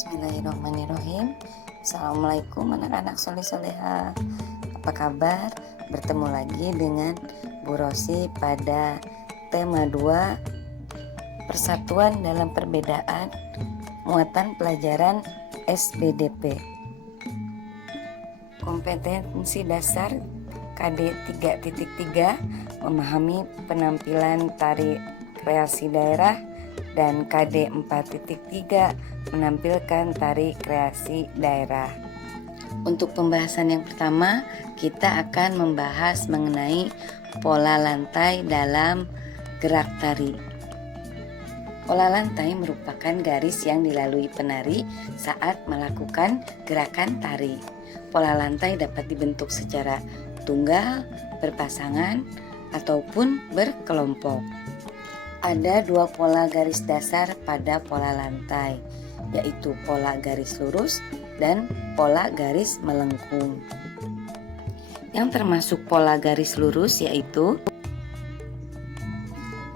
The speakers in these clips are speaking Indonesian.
Bismillahirrahmanirrahim. Assalamualaikum anak-anak soleh-soleha. Apa kabar? Bertemu lagi dengan Bu Rosi pada tema 2, Persatuan dalam Perbedaan, muatan pelajaran SBDP. Kompetensi dasar KD 3.3 memahami penampilan tari kreasi daerah, dan KD 4.3 menampilkan tari kreasi daerah. Untuk pembahasan yang pertama, kita akan membahas mengenai pola lantai dalam gerak tari. Pola lantai merupakan garis yang dilalui penari saat melakukan gerakan tari. Pola lantai dapat dibentuk secara tunggal, berpasangan, ataupun berkelompok. Ada 2 pola garis dasar pada pola lantai, yaitu pola garis lurus dan pola garis melengkung. Yang termasuk pola garis lurus yaitu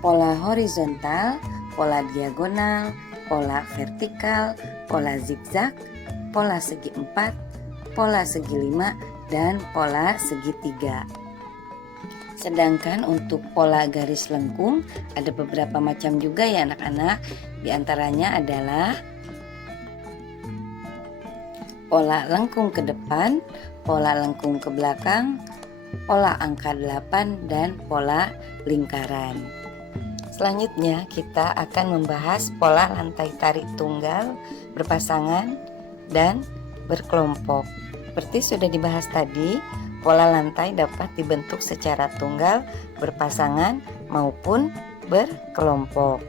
pola horizontal, pola diagonal, pola vertikal, pola zigzag, pola segi 4, pola segi 5, dan pola segitiga. Sedangkan untuk pola garis lengkung ada beberapa macam juga ya anak-anak. Di antaranya adalah pola lengkung ke depan, pola lengkung ke belakang, pola angka 8, dan pola lingkaran. Selanjutnya kita akan membahas pola lantai tari tunggal, berpasangan, dan berkelompok. Seperti sudah dibahas tadi, pola lantai dapat dibentuk secara tunggal, berpasangan, maupun berkelompok.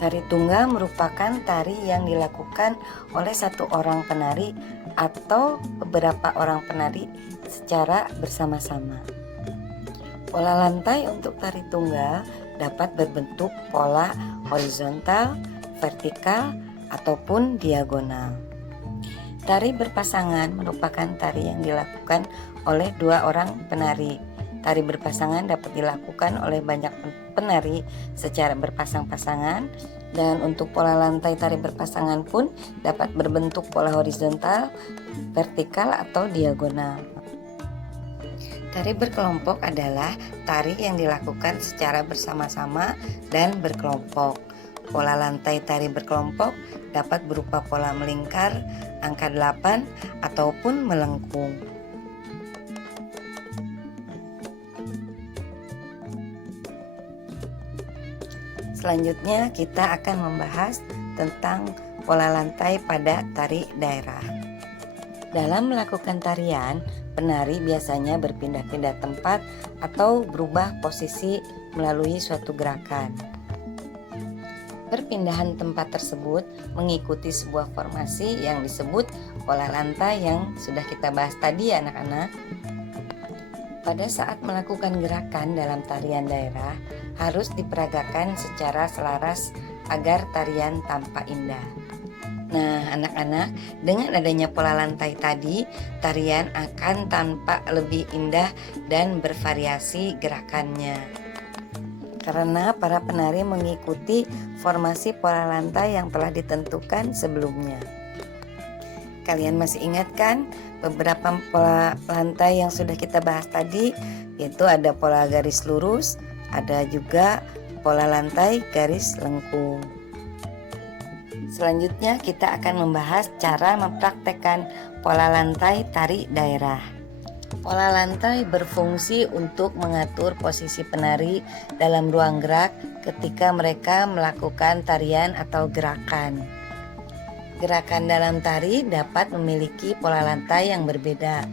Tari tunggal merupakan tari yang dilakukan oleh satu orang penari atau beberapa orang penari secara bersama-sama. Pola lantai untuk tari tunggal dapat berbentuk pola horizontal, vertikal, ataupun diagonal. Tari berpasangan merupakan tari yang dilakukan oleh 2 orang penari. Tari berpasangan dapat dilakukan oleh banyak penari secara berpasang-pasangan, dan untuk pola lantai tari berpasangan pun dapat berbentuk pola horizontal, vertikal, atau diagonal. Tari berkelompok adalah tari yang dilakukan secara bersama-sama dan berkelompok. Pola lantai tari berkelompok dapat berupa pola melingkar, angka 8, ataupun melengkung. Selanjutnya kita akan membahas tentang pola lantai pada tari daerah. Dalam melakukan tarian, penari biasanya berpindah-pindah tempat atau berubah posisi melalui suatu gerakan. Perpindahan tempat tersebut mengikuti sebuah formasi yang disebut pola lantai yang sudah kita bahas tadi ya anak-anak. Pada saat melakukan gerakan dalam tarian daerah, harus diperagakan secara selaras agar tarian tampak indah. Nah anak-anak, dengan adanya pola lantai tadi, tarian akan tampak lebih indah dan bervariasi gerakannya, karena para penari mengikuti formasi pola lantai yang telah ditentukan sebelumnya. Kalian masih ingat kan beberapa pola lantai yang sudah kita bahas tadi? Yaitu ada pola garis lurus, ada juga pola lantai garis lengkung. Selanjutnya kita akan membahas cara mempraktekkan pola lantai tari daerah. Pola lantai berfungsi untuk mengatur posisi penari dalam ruang gerak ketika mereka melakukan tarian atau gerakan. Gerakan dalam tari dapat memiliki pola lantai yang berbeda.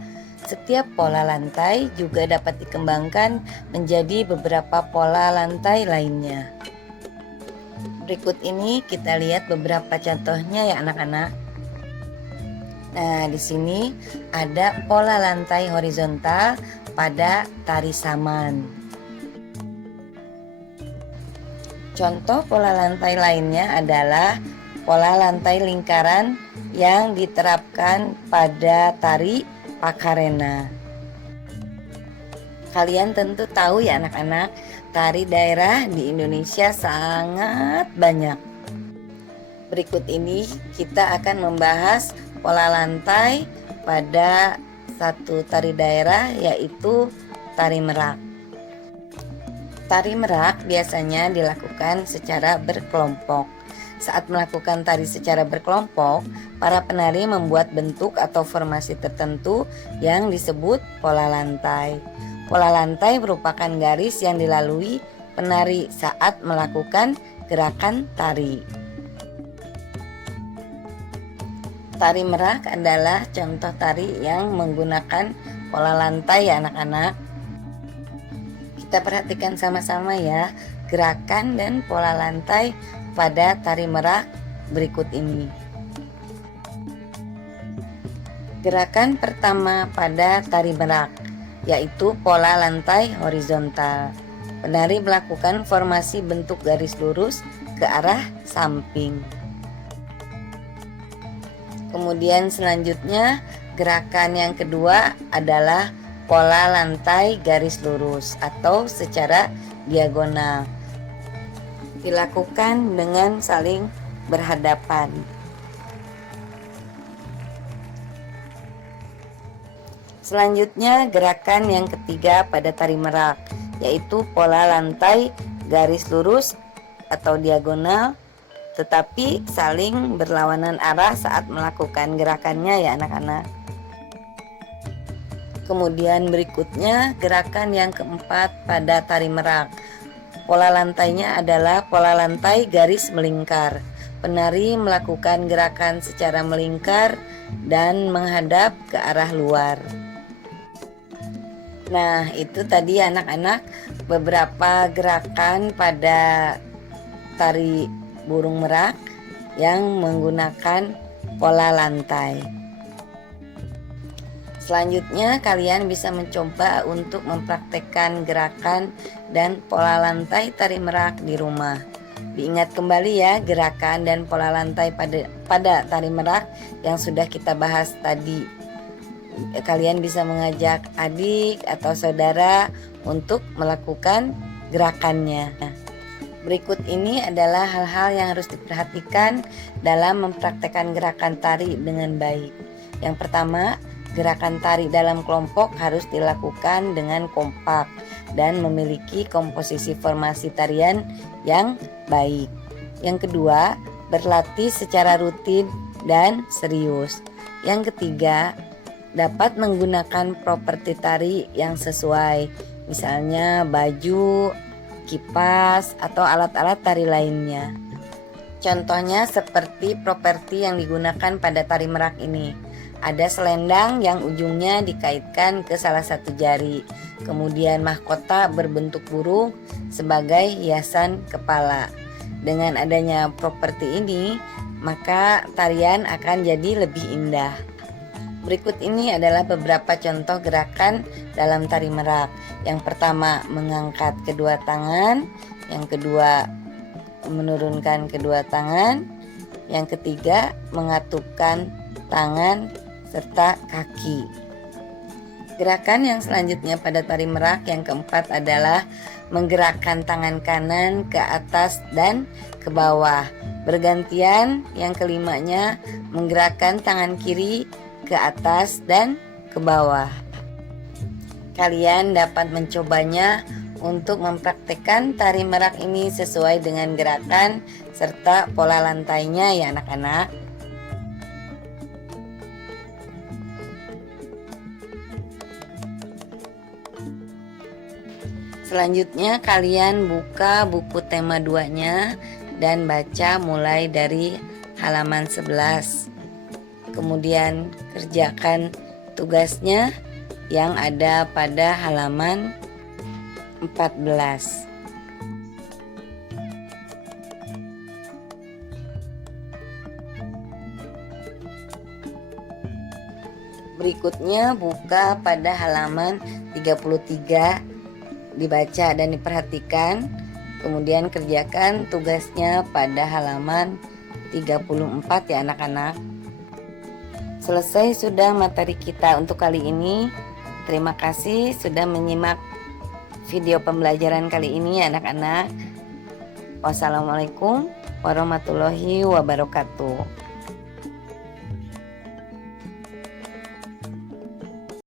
Setiap pola lantai juga dapat dikembangkan menjadi beberapa pola lantai lainnya. Berikut ini kita lihat beberapa contohnya ya anak-anak. Nah, di sini ada pola lantai horizontal pada tari saman. Contoh pola lantai lainnya adalah pola lantai lingkaran yang diterapkan pada tari Pakarena. Kalian tentu tahu ya anak-anak, tari daerah di Indonesia sangat banyak. Berikut ini kita akan membahas pola lantai pada satu tari daerah, yaitu tari merak. Tari merak biasanya dilakukan secara berkelompok. Saat melakukan tari secara berkelompok, para penari membuat bentuk atau formasi tertentu yang disebut pola lantai. Pola lantai merupakan garis yang dilalui penari saat melakukan gerakan tari. Tari merak adalah contoh tari yang menggunakan pola lantai ya anak-anak. Kita perhatikan sama-sama ya gerakan dan pola lantai pada tari merak berikut ini. Gerakan pertama pada tari merak yaitu pola lantai horizontal. Penari melakukan formasi bentuk garis lurus ke arah samping. Kemudian selanjutnya gerakan yang kedua adalah pola lantai garis lurus atau secara diagonal. Dilakukan dengan saling berhadapan. Selanjutnya gerakan yang ketiga pada tari merak yaitu pola lantai garis lurus atau diagonal tetapi saling berlawanan arah saat melakukan gerakannya ya anak-anak. Kemudian berikutnya gerakan yang keempat pada tari merak. Pola lantainya adalah pola lantai garis melingkar. Penari melakukan gerakan secara melingkar dan menghadap ke arah luar. Nah, itu tadi anak-anak beberapa gerakan pada tari burung merak yang menggunakan pola lantai. Selanjutnya kalian bisa mencoba untuk mempraktekkan gerakan dan pola lantai tari merak di rumah. Diingat kembali ya gerakan dan pola lantai pada tari merak yang sudah kita bahas tadi. Kalian bisa mengajak adik atau saudara untuk melakukan gerakannya. Berikut ini adalah hal-hal yang harus diperhatikan dalam mempraktekkan gerakan tari dengan baik. Yang pertama, gerakan tari dalam kelompok harus dilakukan dengan kompak dan memiliki komposisi formasi tarian yang baik. Yang kedua, berlatih secara rutin dan serius. Yang ketiga, dapat menggunakan properti tari yang sesuai, misalnya baju, kipas, atau alat-alat tari lainnya. Contohnya seperti properti yang digunakan pada tari merak ini. Ada selendang yang ujungnya dikaitkan ke salah satu jari. Kemudian mahkota berbentuk burung sebagai hiasan kepala. Dengan adanya properti ini, maka tarian akan jadi lebih indah. Berikut ini adalah beberapa contoh gerakan dalam tari merak. Yang pertama, mengangkat kedua tangan. Yang kedua, menurunkan kedua tangan. Yang ketiga, mengatupkan tangan serta kaki. Gerakan yang selanjutnya pada tari merak yang keempat adalah menggerakkan tangan kanan ke atas dan ke bawah. Bergantian yang kelimanya menggerakkan tangan kiri ke atas dan ke bawah. Kalian dapat mencobanya untuk mempraktekkan tari merak ini sesuai dengan gerakan serta pola lantainya ya anak-anak. Selanjutnya kalian buka buku tema 2-nya dan baca mulai dari halaman 11. Kemudian kerjakan tugasnya yang ada pada halaman 14. Berikutnya buka pada halaman 33, dibaca dan diperhatikan. Kemudian kerjakan tugasnya pada halaman 34 ya anak-anak. Selesai sudah materi kita untuk kali ini. Terima kasih sudah menyimak video pembelajaran kali ini ya anak-anak. Wassalamualaikum warahmatullahi wabarakatuh.